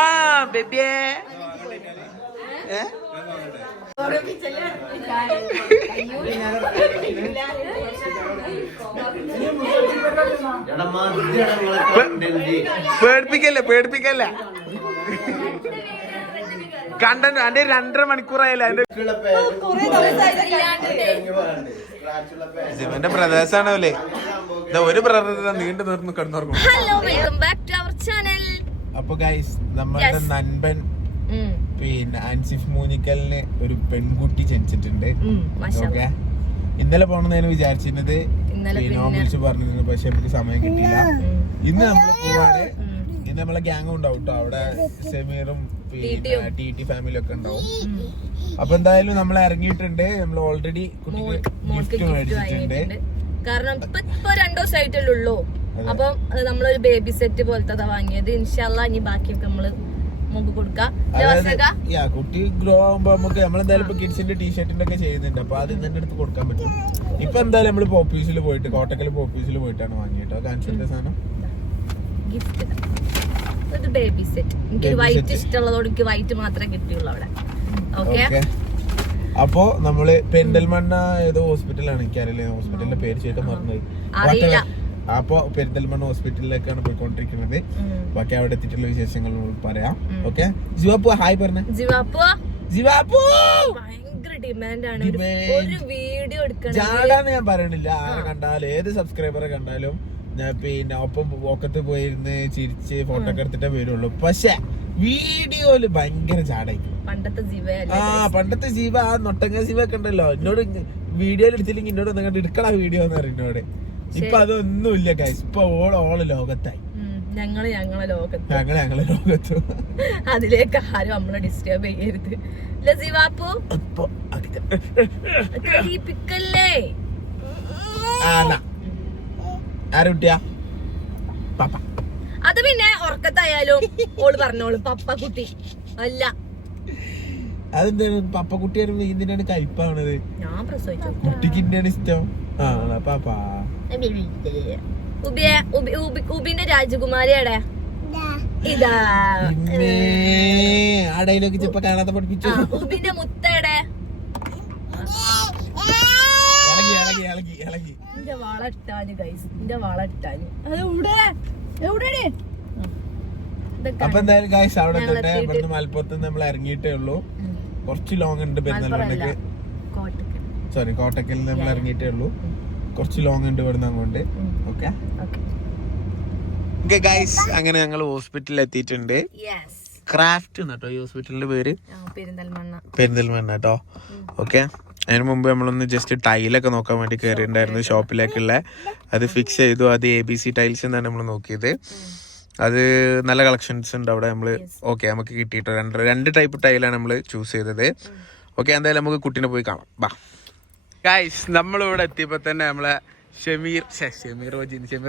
ആ ബേബിയേ പേടിപ്പിക്കല്ലേ കണ്ടന്റ് അന്റെ 2.5 മണിക്കൂറായല്ലേ അതിന്റെ ഇവന്റെ പ്രദേശാണല്ലേ ഒരു പ്രദേശം നീണ്ടു നിർന്ന് കിടന്നുറങ്ങും. അപ്പൊ ഗൈസ് നമ്മളുടെ നൻപൻ പിന്നെ അൻസിഫ് മൂനിക്കലിന് ഒരു പെൺകുട്ടി ജനിച്ചിട്ടുണ്ട്. ഓക്കെ, ഇന്നലെ പോണെന്ന് വിചാരിച്ചിരുന്നത്, വിളിച്ചു പറഞ്ഞിരുന്നു, പക്ഷെ നമുക്ക് സമയം കിട്ടിയില്ല. ഇന്ന് നമ്മള് പോവാണ്. ഇന്ന് നമ്മളെ ഗ്യാങ് ഉണ്ടാവും കേട്ടോ അവിടെ. സെമീറും പിന്നെ ടി ഫാമിലി ഒക്കെ ഉണ്ടാവും. അപ്പൊ എന്തായാലും നമ്മൾ ഇറങ്ങിയിട്ടുണ്ട്. നമ്മൾ ഓൾറെഡി കുട്ടിക്ക് ഗിഫ്റ്റ് മേടിച്ചിട്ടുണ്ട്. കാരണം ഇപ്പൊ 2 ദിവസമായിട്ടല്ലേ ഉള്ളൂ. അപ്പൊ നമ്മളൊരു ബേബി സെറ്റ് പോലത്തെ വാങ്ങിയത്. ഇൻഷാല്ലാ ഇനി ബാക്കിയൊക്കെ നമ്മള് കുട്ടി ഗ്രോ ആകുമ്പോ നമുക്ക് നമ്മളെന്തായാലും ഇപ്പൊ കിഡ്സിന്റെ ടീഷർട്ടിന്റെ ഒക്കെ ചെയ്യുന്നുണ്ട്. അപ്പൊ അത് ഇന്നെ അടുത്ത് കൊടുക്കാൻ പറ്റും. ഇപ്പൊ എന്തായാലും നമ്മള് പോപ്പീസിൽ പോയിട്ട് കോട്ടക്കൽ പോപ്പീസിൽ പോയിട്ടാണ് വാങ്ങിട്ടോ. കാണിച്ചിട്ട് സാധനം ഗിഫ്റ്റ് ബേബി സെറ്റ്. എനിക്ക് വൈറ്റ് ഇഷ്ടമുള്ളതോട് എനിക്ക് വൈറ്റ് മാത്രമേ കിട്ടിയുള്ളൂ അവിടെ. ഓക്കെ, അപ്പൊ നമ്മള് പെരിന്തൽമണ്ണ ഏതോ ഹോസ്പിറ്റലാണ്, എനിക്കറിയില്ല ഹോസ്പിറ്റലിന്റെ പേര് ശരിക്കും മറന്നുപോയി. അപ്പൊ പെരിന്തൽമണ്ണ ഹോസ്പിറ്റലിലേക്കാണ് പോയിക്കൊണ്ടിരിക്കുന്നത്. ബാക്കി അവിടെ എത്തിയിട്ടുള്ള വിശേഷങ്ങൾ പറയാം. ഓക്കെ, ജിവാപ്പു ഹായ് പറഞ്ഞേ. ജിവാപ്പു ഭയങ്കര ഡിമാൻഡാണ് ഒരു വീഡിയോ എടുക്കണം. ജാടാന്ന് ഞാൻ പറയണില്ല. ആരെ കണ്ടാലും ഏത് സബ്സ്ക്രൈബറെ കണ്ടാലും ഞാൻ പിന്നെ ഒപ്പം പോക്കത്ത് പോയിരുന്ന് ചിരിച്ച് ഫോട്ടോ ഒക്കെ എടുത്തിട്ടേ വരുള്ളൂ. പക്ഷെ വീഡിയോയില് ഭയങ്കര ചാടായിരിക്കും. പണ്ടത്തെ ജീവ ആ നൊട്ടങ്ങ ജീവ ഒക്കെ ഉണ്ടല്ലോ, എന്നോട് വീഡിയോയിൽ എടുത്തില്ലെങ്കിൽ എന്നോട് ഒന്ന് എടുക്കണ വീഡിയോ എന്ന് പറയും എന്നോട്. ഇപ്പൊ അതൊന്നുമില്ല ഗൈസ്. ഇപ്പൊ ഓള് ലോകത്തായി. ഞങ്ങളെ ലോകത്ത് അതിലേക്ക് ആരും നമ്മളെ ഡിസ്റ്റർബ് ചെയ്യരുത്. അത് പിന്നെ ഉറക്കത്തായാലും ഓള് പറഞ്ഞോളൂ പപ്പ കുട്ടി അല്ല. അതെന്താണ് പപ്പക്കുട്ടി എന്തിനാണ് കയ്പാണത്? ഞാൻ പ്രസവിച്ചു കുട്ടിക്ക് എന്താണ് ഇഷ്ടം? പാപ്പാ ഉബിന്റെ രാജകുമാരിയുടെ ഇതാ ആടയിലൊക്കെ ചെപ്പ കാണാതെ പഠിപ്പിച്ചു. ഉബിന്റെ മുത്തയുടെ എന്റെ വളട്ടാന് ഗൈസ്, എന്റെ വളട്ടാന് അത് എവിടെ. അപ്പൊ എന്തായാലും ഗൈസ് അവിടെ ഇവിടുന്ന് മലപ്പുറത്ത് നമ്മൾ ഇറങ്ങിയിട്ടേ ഉള്ളൂ. കുറച്ച് ലോങ് ഉണ്ട് പെരുന്നാളിലേക്ക്. സോറി, കോട്ടക്കലിൽ നമ്മൾ ഇറങ്ങിയിട്ടേ ഉള്ളൂ. കുറച്ച് ലോങ് ഉണ്ട് ഇവിടുന്ന് അങ്ങോട്ട്. ഓക്കെ ഗൈസ്, അങ്ങനെ ഞങ്ങൾ ഹോസ്പിറ്റലിൽ എത്തിയിട്ടുണ്ട്. ക്രാഫ്റ്റ് കേട്ടോ ഈ ഹോസ്പിറ്റലിന്റെ പേര്, പെരിന്തൽമണ്ണ കേട്ടോ. ഓക്കെ, അതിന് മുമ്പ് നമ്മളൊന്ന് ജസ്റ്റ് ടൈലൊക്കെ നോക്കാൻ വേണ്ടി കയറിയിട്ടുണ്ടായിരുന്നു ഷോപ്പിലേക്കുള്ള. അത് ഫിക്സ് ചെയ്തു. അത് ABC ടൈൽസ് എന്നാണ് നമ്മൾ നോക്കിയത്. അത് നല്ല കളക്ഷൻസ് ഉണ്ട് അവിടെ. നമ്മള് ഓക്കെ നമുക്ക് കിട്ടിയിട്ടോ. രണ്ട് ടൈപ്പ് ടൈലാണ് നമ്മൾ ചൂസ് ചെയ്തത്. ഓക്കെ, എന്തായാലും നമുക്ക് കുട്ടീനെ പോയി കാണാം. ബാ ഗൈസ്, നമ്മളിവിടെ എത്തിയപ്പോ തന്നെ നമ്മളെ ഷമീർ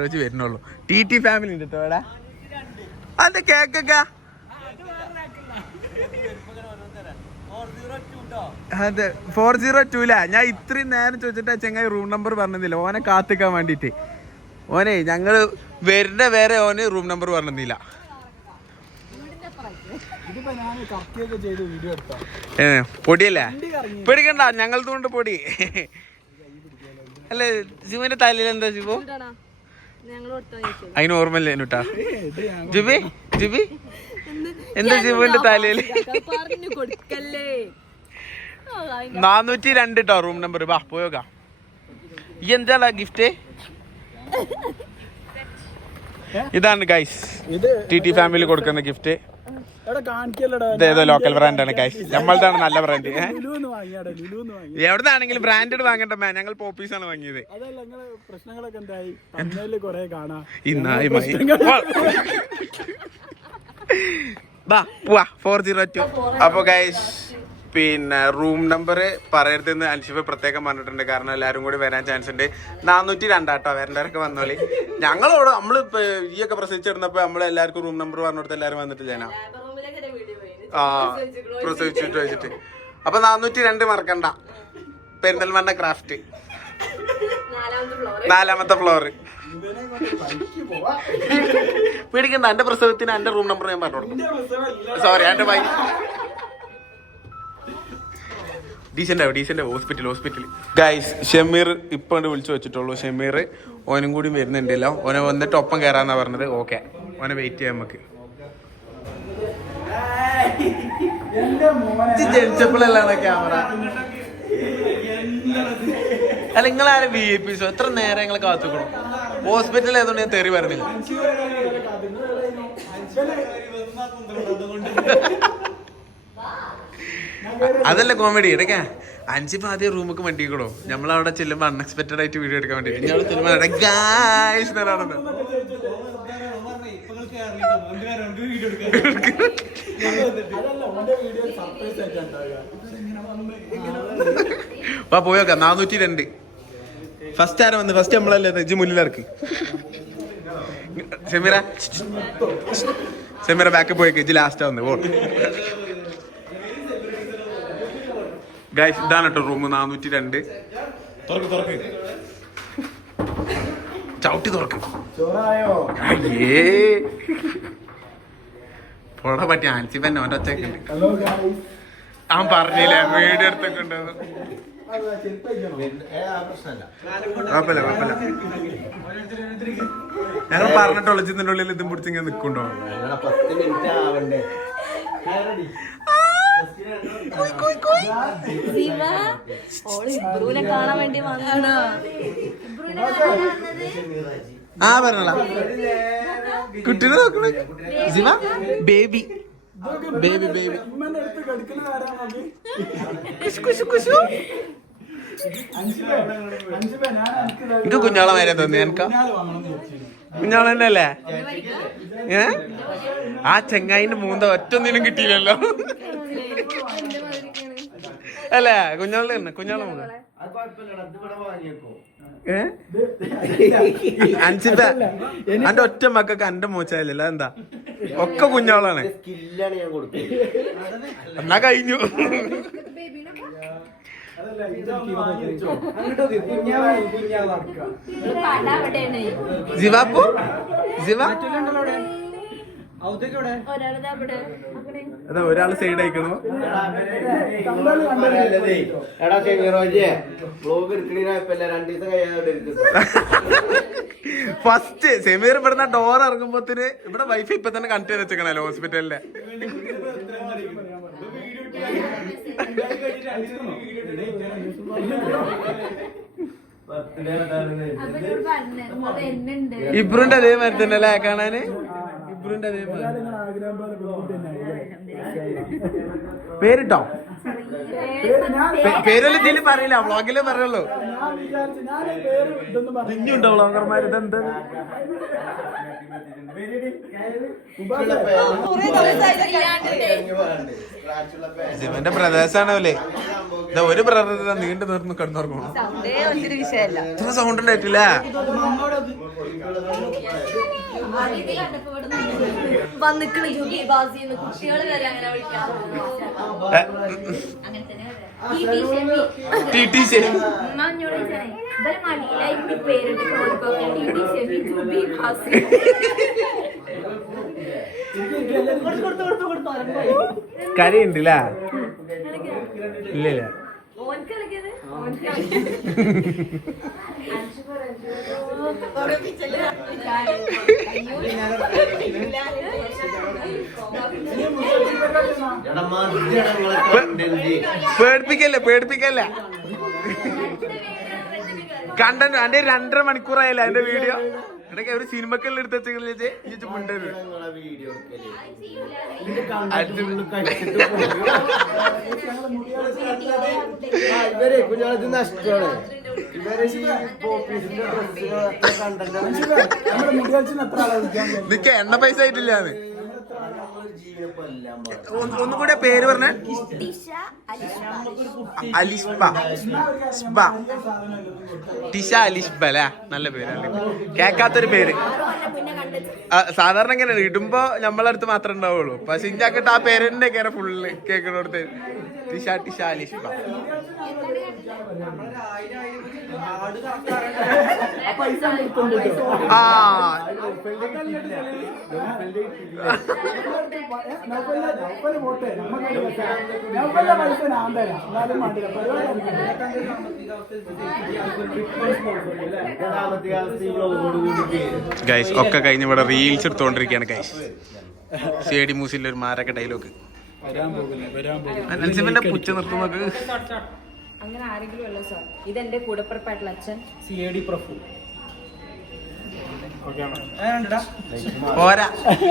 റോജി വരുന്നുള്ളൂ. ടി ഫാമിലി ഉണ്ട് കേട്ടോ ഇവിടെ. അതെ കേക്കൊക്കെ അതെ 402 ഞാൻ ഇത്രയും നേരം ചോദിച്ചിട്ട് ചെങ്ങായി റൂം നമ്പർ പറഞ്ഞില്ല. ഓനെ കാത്തിക്കാൻ വേണ്ടിട്ട് ഓനെ ഞങ്ങള് വരുന്ന വേറെ ഓന് റൂം നമ്പർ പറഞ്ഞില്ല. പൊടിയല്ലേ പേടിക്കണ്ട, ഞങ്ങളത് കൊണ്ട് പൊടി അല്ലേ. ജിബുവിന്റെ തലയിൽ എന്താ ജിബു? അതിന് ഓർമ്മല്ലേ നുട്ടാ ജിബി എന്താ ജിബുവിന്റെ തലയില്? 402 കേട്ടോ റൂം നമ്പർ. വാ പോയോക്കാം. ഈ എന്താ ഗിഫ്റ്റ്? ഇതാണ് ഗൈസ് ടി ഫാമിലി കൊടുക്കുന്ന ഗിഫ്റ്റ്. ഇതേതോ ലോക്കൽ ബ്രാൻഡാണ് ഗൈസ്, നമ്മളുടെ നല്ല ബ്രാൻഡ്. എവിടുന്നാണെങ്കിലും ബ്രാൻഡഡ് വാങ്ങണ്ട മാൻ, ഞങ്ങൾ പോപ്പീസാണ് വാങ്ങിയത്. പോവാ 402. അപ്പൊ ഗൈസ് പിന്നെ റൂം നമ്പർ പറയരുതെന്ന് അൻഷിഫ് പ്രത്യേകം പറഞ്ഞിട്ടുണ്ട്. കാരണം എല്ലാവരും കൂടി വരാൻ ചാൻസ് ഉണ്ട്. 402 കേട്ടോ, വരേണ്ടവരൊക്കെ വന്നോളി. ഞങ്ങളോട് നമ്മള് ഈ ഒക്കെ പ്രസവിച്ചിരുന്നപ്പോ നമ്മളെല്ലാവർക്കും റൂം നമ്പർ പറഞ്ഞു കൊടുത്ത് എല്ലാവരും വന്നിട്ടില്ല. പ്രസവിച്ചിട്ട് വെച്ചിട്ട്. അപ്പൊ 402 മറക്കണ്ട. പെരിന്തൽമണ്ണ ക്രാഫ്റ്റ് 4ാമത്തെ ഫ്ലോർ. പേടിക്കണ്ട, എന്റെ പ്രസവത്തിന് എന്റെ റൂം നമ്പർ ഞാൻ പറഞ്ഞു. സോറി, എന്റെ bye. Decent hospital. Guys, Shameer ഇപ്പൊ വിളിച്ചു വെച്ചിട്ടുള്ളൂ. ഷമീർ ഓനും കൂടി വരുന്നുണ്ടല്ലോ. ഓനെ വന്നിട്ട് ഒപ്പം കയറാന്നാ പറഞ്ഞത്. ഓക്കെ, ഓനെ വെയിറ്റ് ചെയ്യാം നമുക്ക്. ജനിച്ചപ്പോഴല്ലാണ് ക്യാമറ. അല്ല, നിങ്ങളാരും VIP സോ എത്ര നേരം ഞങ്ങൾ കാത്തുക്കണം. ഹോസ്പിറ്റലിൽ ആയതുകൊണ്ട് ഞാൻ തെറി പറഞ്ഞില്ല. അതല്ല കോമഡി. ഇടയ്ക്ക അഞ്ചിപ്പോ ആദ്യം റൂമൊക്കെ വണ്ടിക്കണോ, നമ്മളവിടെ ചെല്ലുമ്പോ അൺഎക്സ്പെക്ടഡ് ആയിട്ട് വീഡിയോ എടുക്കാൻ വേണ്ടിട്ട് ഞങ്ങൾ ചെല്ലുമ്പോ ഗായ്സ് എന്നാണ്. പോയോക്ക 402. ഫസ്റ്റ് ആരാ വന്ന്? ഫസ്റ്റ് നമ്മളല്ലേ ഇജ്ജ് മുന്നിലിറക്കി. സെമീറ ബാക്ക് പോയേക്ക്, ഇജ്ജ് ലാസ്റ്റ് വന്ന് പോ. ഗൈസ്, ഇതാണ് കേട്ടോ റൂം 402. ചവിട്ടി തുറക്കും. പൊട പറ്റി ആൻസിപ്പന്നെ ഓൻ്റെ ഒച്ചയൊക്കെ ഞാൻ പറഞ്ഞില്ലേ വീഡിയോ എടുത്തൊക്കെ ഉണ്ടെന്ന്. കുഴപ്പമില്ല. ഞങ്ങൾ പറഞ്ഞിട്ടുള്ള ഇതിന്റെ ഉള്ളിൽ ഇതും പിടിച്ചിങ്ങനെ നിൽക്കുന്നുണ്ടോ? കാണാൻ വേണ്ടി വന്നാണോ? ആ പറഞ്ഞ കുട്ടീനെ നോക്കണേ. ശിവ ബേബി. എനിക്ക് കുഞ്ഞാളെ വരെ തോന്നി. എനിക്ക് കുഞ്ഞാളെ തന്നെ അല്ലേ? ആ ചെങ്ങായിന്റെ മൂന്ത ഒറ്റൊന്നിനും കിട്ടിയില്ലല്ലോ അല്ലേ? കുഞ്ഞാളെ തന്നെ, കുഞ്ഞാളെ മൂന്ന. അഞ്ചിപ്പ എന്റെ ഒറ്റ മക്കൾക്ക് എന്റെ മോശമല്ലല്ലോ. എന്താ ഒക്കെ കുഞ്ഞാളാണ്. എന്നാ കഴിഞ്ഞു. ജിവാപ്പോ ജിവ അതാ ഒരാള് സൈഡ് അയക്കണോ? ഫസ്റ്റ് സെമീർ ഇവിടുന്ന ഡോർ ഇറങ്ങുമ്പോത്തിന് ഇവിടെ വൈഫ് ഇപ്പൊ തന്നെ കണക്ട് ചെയ്ത് വെച്ചേക്കണല്ലോ ഹോസ്പിറ്റലിലെ. ഇബ്രുന്റെ അതേമാതിരി തന്നെ അല്ലേ കാണാന്? ഇബ്രുന്റെ അതേമാതിരി പേരിട്ടോ? പേരെല്ലാം ഇതില് പറയില്ല, വ്ളോഗിലേ പറയുള്ളൂ. ഇനിയുണ്ടോ വ്ളോഗർമാർ? ഇതെന്ത് ഇവന്റെ പ്രദേശാണല്ലേ? ഇതാ ഒരു പ്രദേശം നീണ്ടു നിർന്ന് കിടന്നുറങ്ങണം. ഇത്ര സൗണ്ട് ഉണ്ടായിട്ടില്ല. കരയുണ്ടല്ലേ? ഇല്ല പേടിപ്പിക്കല്ലേ. കണ്ടന്റ് അന്റെ 2.5 മണിക്കൂറായല്ലേ അതിന്റെ വീഡിയോ? ഇടയ്ക്ക് ഒരു സിനിമക്കെല്ലാം എടുത്ത് വെച്ചേക്ക് മുണ്ടത്. നിക്ക എണ്ണ പൈസ ആയിട്ടില്ലാന്ന്. ഒന്നുകൂടെ പേര് പറഞ്ഞ അലിഷ്ബ. ടിഷ അലിഷ്ബ അല്ലേ? നല്ല പേരാണ്, കേക്കാത്തൊരു പേര്. സാധാരണ ഇങ്ങനെ ഇടുമ്പോ നമ്മളടുത്ത് മാത്രമേ ഉണ്ടാവുള്ളൂ. പക്ഷെ ഇഞ്ചാക്കിട്ട് ആ പേര് തന്നെ കയറി ഫുള്ള് കേൾക്കണോടത്ത് ടിഷ ടിഷ അലിഷ്ബ. ഗൈസ് ഒക്കെ കഴിഞ്ഞ് ഇവിടെ റീൽസ് എടുത്തോണ്ടിരിക്കുകയാണ് ഗൈസ്. സേഡി മൂസിലെ ഒരു മാരൊക്കെ ഡയലോഗ് അൻസിഫിന്റെ പുച്ച നിർത്തുന്നത് അങ്ങനെ ആരെങ്കിലും അല്ല സാർ. ഇതെന്റെ കൂടപ്പുറപ്പായിട്ടുള്ള അച്ഛൻ CAD പ്രഫു. പോരാ.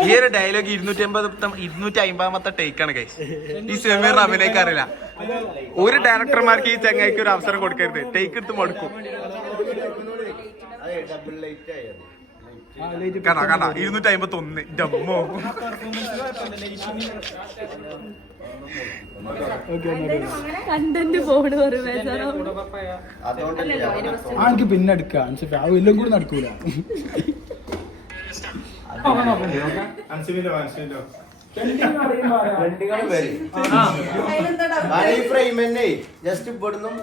ഈ ഒരു ഡയലോഗ് 250 ടേക്കാണ് ഗൈസ്. ഈ സെമീർ അഭിനയിക്കാറില്ല. ഒരു ഡയറക്ടർമാർക്ക് ഈ ചങ്ങായിക്ക് ഒരു അവസരം കൊടുക്കരുത്. ടേക്ക് എടുത്ത് മടുക്കും. കണ്ടാ 251 ഡമ്മോ. കണ്ടന്റ് ഫോണ് എനിക്ക് പിന്നെ എടുക്കാം. എല്ലാം കൂടി നടക്കൂല. ജസ്റ്റ് ഇവിടുന്നും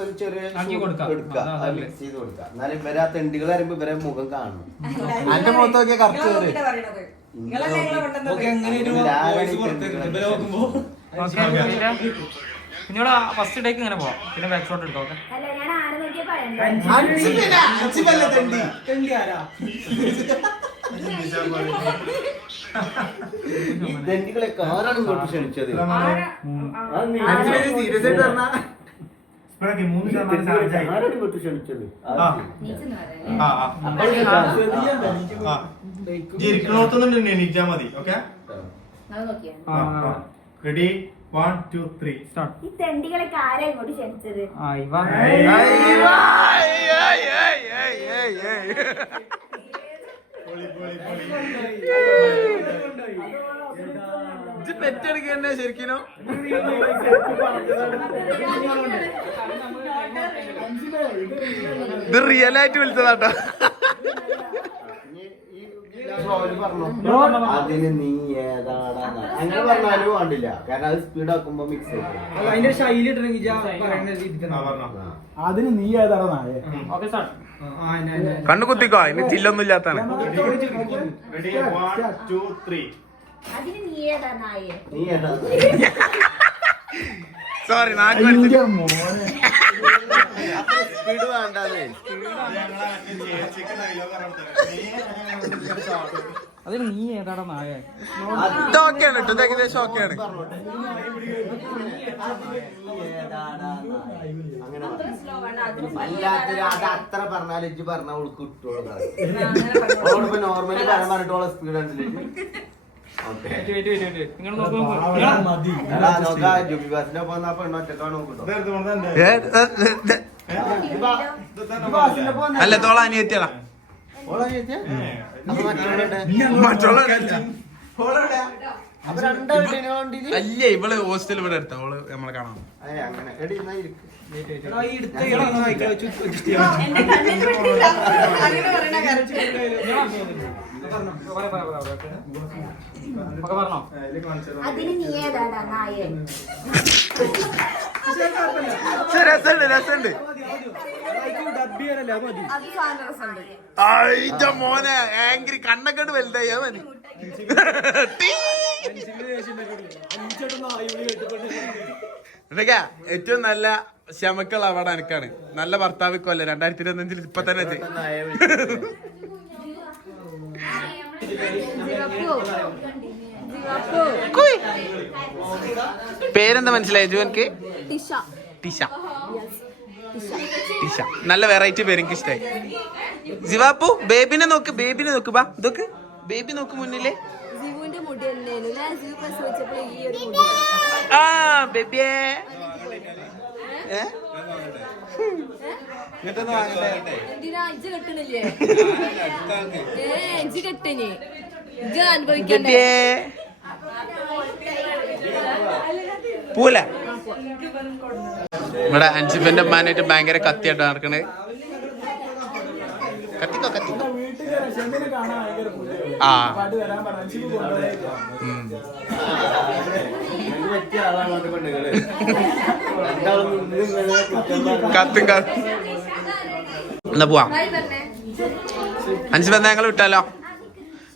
ഒരു ചെറിയ എടുക്കുക, മിക്സ് ചെയ്ത് കൊടുക്കുക. എന്നാലും ഇവരെ ആ തെണ്ടികൾ വരുമ്പോ ഇവരെ മുഖം കാണണം. എന്റെ മുഖത്ത് നോക്കിയാൽ കറക്റ്റ് കയറി. പിന്നീട് ഫസ്റ്റ് ഡേക്ക് ഇങ്ങനെ പോവാം. പിന്നെ ബാക്ക് ഷോട്ട് എടുക്കാം. തെണ്ടികളൊക്കെ ആരാണ് ഇങ്ങോട്ട് ക്ഷണിച്ചത്? ആരാണ് ഇങ്ങോട്ട് ക്ഷണിച്ചത്? ഇരിക്കണോത്തുന്നുണ്ട് എണീറ്റാ മതി. Okay, ready 1 2 3 start. ഈ തെണ്ടികളൊക്കെ ആരാ ഇങ്ങോട്ട് ക്ഷണിച്ചത്? പെറ്റെടുക്കന്നെ ശരിക്കും. ഇത് റിയൽ ആയിട്ട് വിളിച്ചതാട്ടോ. അതിന് നീ ഏതാടാ അങ്ങനെ പറഞ്ഞാലും വേണ്ടില്ല. കാരണം അത് സ്പീഡ് ആക്കുമ്പോ മിക്സ് ആയി. അതിന്റെ ശൈലി അതിന് നീ ഏതാടാ നായ. കണ്ണു കുത്തിക്കോ, ഇനി ചില്ലൊന്നും ഇല്ലാത്താണ്. റെഡി 1 2 3. അതിന് നീ ഏതാ നായേ? നീ ഏതാ? സോറി, നാക്ക് സ്പീഡ് വേണ്ടേ? അതിന് നീ ഏതാടാ നായ? ഓക്കെയാണ് കേട്ടോ, ഏകദേശം ഓക്കെയാണ്. അല്ലാത്തൊരു അത് അത്ര പറഞ്ഞാലും ഇജ്ജ് പറഞ്ഞ അവൾക്ക് കിട്ടുള്ളൂ. നോർമലി പറയാൻ പറഞ്ഞിട്ടുള്ള സ്പീഡ് അനുസരിച്ച് നിങ്ങൾ നോക്കുമ്പോ നോക്കാ. ജുബി ബസിന്റെ പോകുന്ന പെണ്ണ ഒറ്റക്കാണ് നോക്കട്ടോ. അല്ല, തോള അനിയത്തിയാളാ. അപ്പൊ രണ്ടാളുടെ അല്ല, ഇവള് ഹോസ്റ്റൽ ഇവിടെ എടുത്ത അവള് നമ്മളെ കാണാം. അങ്ങനെ എടി എന്നാ ഇരിക്ക്. പറഞ്ഞോ. അതിന് നീ ഏതാടാ നായേ? രസമുണ്ട്. അത് സാധനം അയ്യ മോനെ, ആംഗ്രി കണ്ണൊക്കെ വലുതായി. മതി. ഏറ്റവും നല്ല ശമക്കൾ അവാർഡ് എനിക്കാണ്. നല്ല ഭർത്താവിക്കല്ല 2025 ഇപ്പൊ തന്നെ. പേരെന്താ മനസ്സിലായി ജുവൻക്ക്? ടിഷ. ടിഷ. നല്ല വെറൈറ്റി പേര്, എനിക്ക് ഇഷ്ടായി. ജിവാപ്പു ബേബിനെ നോക്ക്, ബേബിനെ നോക്ക്. ബാ ഇതൊക്കെ ബേബി നോക്ക് മുന്നിലെ. ആ ബേബിയേ, ഇങ്ങോട്ടൊന്ന് വാങ്ങട്ടെ. പൂല ഇവിടെ അൻസിഫിന്റെ ഉമ്മാനായിട്ട് ഭയങ്കര കത്തിയായിട്ട് നടക്കണേ. കത്തിക്കോ കത്തിക്കോ. ആ കത്തും കത്തും. എന്നാ പോവാം. അൻസിഫ് എന്നാ ഞങ്ങൾ വിട്ടാലോ?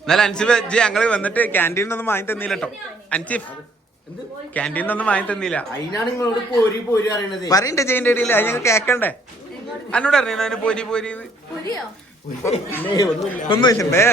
എന്നാലും അൻസിഫ് ഞങ്ങള് വന്നിട്ട് ക്യാൻറ്റീനൊന്നും വാങ്ങി തന്നില്ല കേട്ടോ. അൻസിഫ് ക്യാൻറ്റീനൊന്നും വാങ്ങി തന്നില്ല. അതിനാണ് നിങ്ങളോട് പോരി പോരി അറിയണത്. പറയണ്ടേ ചെയ്യേണ്ട ഇടയില് അത് ഞങ്ങൾ കേക്കണ്ടേ? എന്നോട് അറിയണോ അതിന് പോരി പോരി? ഒന്നുമില്ലേ?